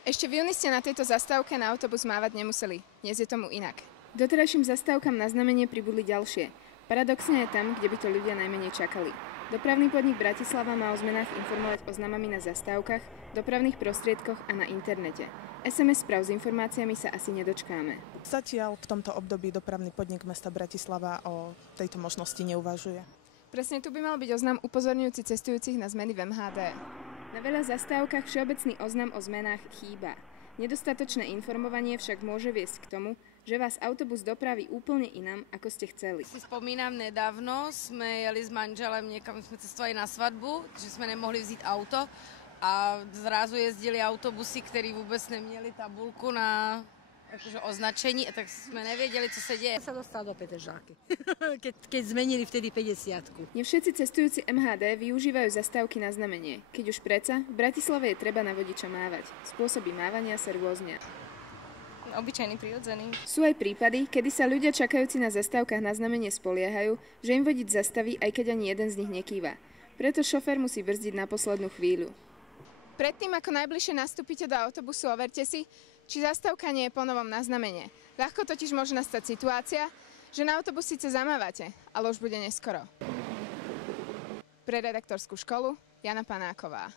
Ešte v júni ste na tejto zastávke na autobus mávať nemuseli. Dnes je tomu inak. Doterajším zastávkam na znamenie pribudli ďalšie. Paradoxne je tam, kde by to ľudia najmenej čakali. Dopravný podnik Bratislava má o zmenách informovať oznamami na zastávkach, dopravných prostriedkoch a na internete. SMS správ s informáciami sa asi nedočkáme. Zatiaľ v tomto období dopravný podnik mesta Bratislava o tejto možnosti neuvažuje. Presne tu by mal byť oznam upozorňujúci cestujúcich na zmeny v MHD. Na veľa zastávkach všeobecný oznam o zmenách chýba. Nedostatočné informovanie však môže viesť k tomu, že vás autobus dopraví úplne inam, ako ste chceli. Si spomínam, nedávno sme jeli s manželem niekam, sme cestovali na svadbu, že sme nemohli vzít auto a zrazu jezdili autobusy, ktorí vôbec neměli tabulku na akože označení, a tak sme nevedeli, co sa deje. Sa dostal do Petržalky, keď zmenili vtedy 50-ku. Nie všetci cestujúci MHD využívajú zastávky na znamenie. Keď už predsa, v Bratislave je treba na vodiča mávať. Spôsoby mávania sa rôznia. Obyčajný, prirodzený. Sú aj prípady, kedy sa ľudia čakajúci na zastávkach na znamenie spoliehajú, že im vodič zastaví, aj keď ani jeden z nich nekýva. Preto šofér musí brzdiť na poslednú chvíľu. Predtým, ako najbližšie nastúpite do autobusu, overte si, či zastávka nie je ponovom na znamenie. Ľahko totiž môže nastať situácia, že na autobus síce zamávate, ale už bude neskoro. Pre redaktorskú školu Jana Panáková.